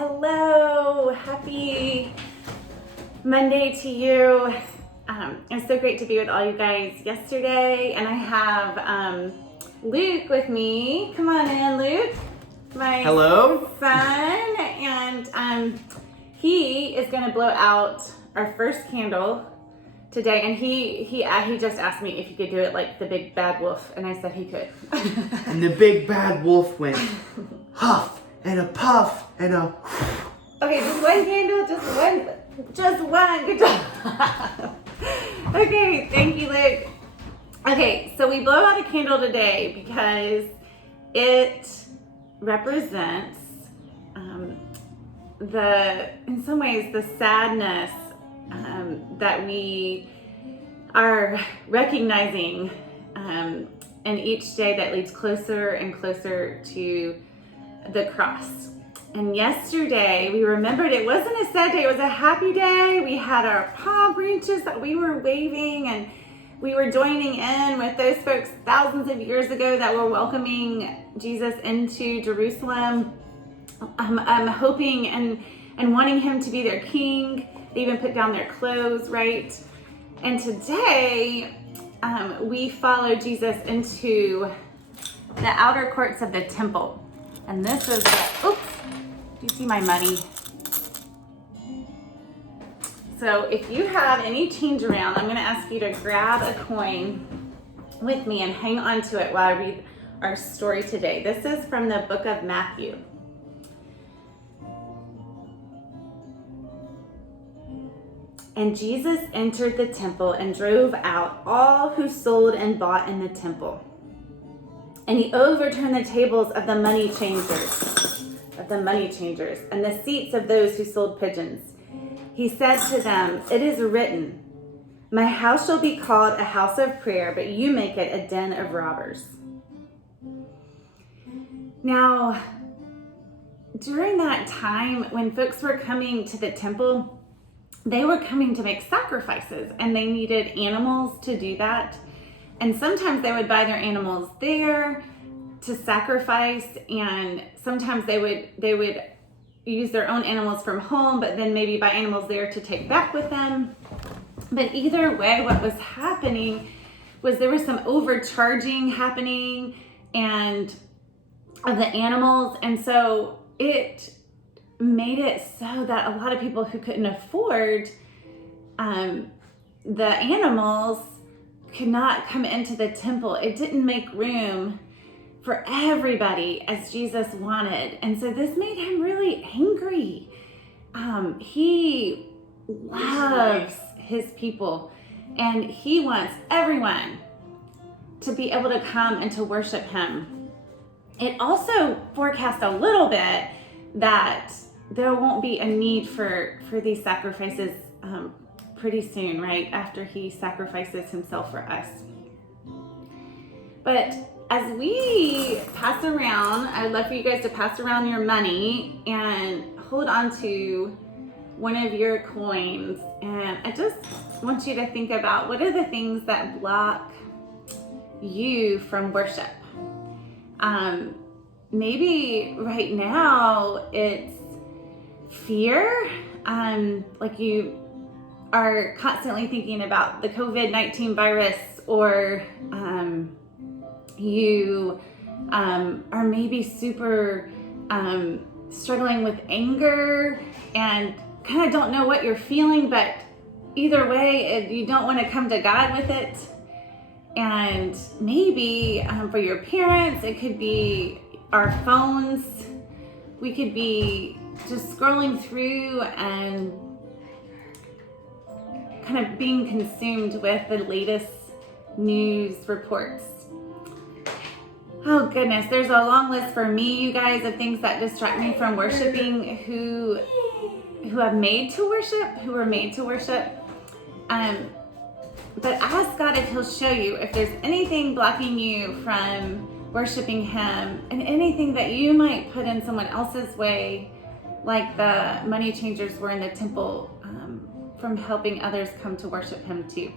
Hello, happy Monday to you. It's so great to be with all you guys yesterday, and I have Luke with me. Come on in, Luke. My Hello. son, and he is going to blow out our first candle today, and he just asked me if he could do it like the big bad wolf, and I said he could. And the big bad wolf went huff and a puff and a. Okay, just one candle, just one. Good job. Okay, thank you, Luke. Okay, so we blow out a candle today because it represents in some ways, the sadness that we are recognizing in each day that leads closer and closer to the cross. And yesterday we remembered it wasn't a sad day, it was a happy day. We had our palm branches that we were waving, and we were joining in with those folks thousands of years ago that were welcoming Jesus into Jerusalem, hoping and wanting him to be their king. They even put down their clothes, right? And today we follow Jesus into the outer courts of the temple. And this is oops, do you see my money? So if you have any change around, I'm gonna ask you to grab a coin with me and hang on to it while I read our story today. This is from the book of Matthew. And Jesus entered the temple and drove out all who sold and bought in the temple. And he overturned the tables of the money changers, and the seats of those who sold pigeons. He said to them, "It is written, my house shall be called a house of prayer, but you make it a den of robbers." Now, during that time when folks were coming to the temple, they were coming to make sacrifices, and they needed animals to do that. And sometimes they would buy their animals there to sacrifice, and sometimes they would use their own animals from home, but then maybe buy animals there to take back with them. But either way, what was happening was there was some overcharging happening and of the animals, and so it made it so that a lot of people who couldn't afford the animals could not come into the temple. It didn't make room for everybody as Jesus wanted. And so this made him really angry. He loves his people, and he wants everyone to be able to come and to worship him. It also forecasts a little bit that there won't be a need for these sacrifices pretty soon, right after he sacrifices himself for us. But as we pass around, I would love for you guys to pass around your money and hold on to one of your coins. And I just want you to think about, what are the things that block you from worship? Maybe right now it's fear, like you are constantly thinking about the COVID-19 virus, or you are maybe super struggling with anger and kind of don't know what you're feeling, but either way, you don't want to come to God with it. And maybe for your parents, it could be our phones. We could be just scrolling through and kind of being consumed with the latest news reports. Oh goodness, there's a long list for me, you guys, of things that distract me from worshiping, who are made to worship. But ask God if he'll show you if there's anything blocking you from worshiping him, and anything that you might put in someone else's way, like the money changers were in the temple, from helping others come to worship him too.